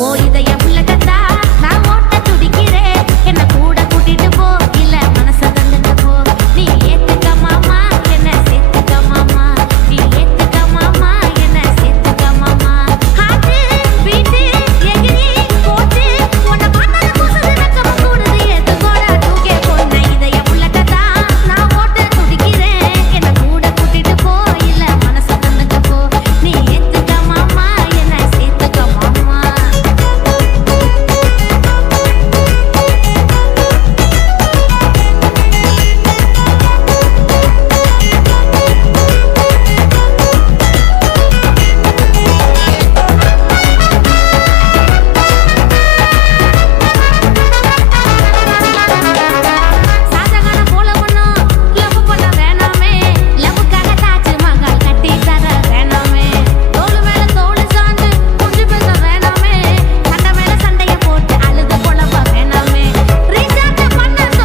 ఓ ఇదయ పుల్లకత్తా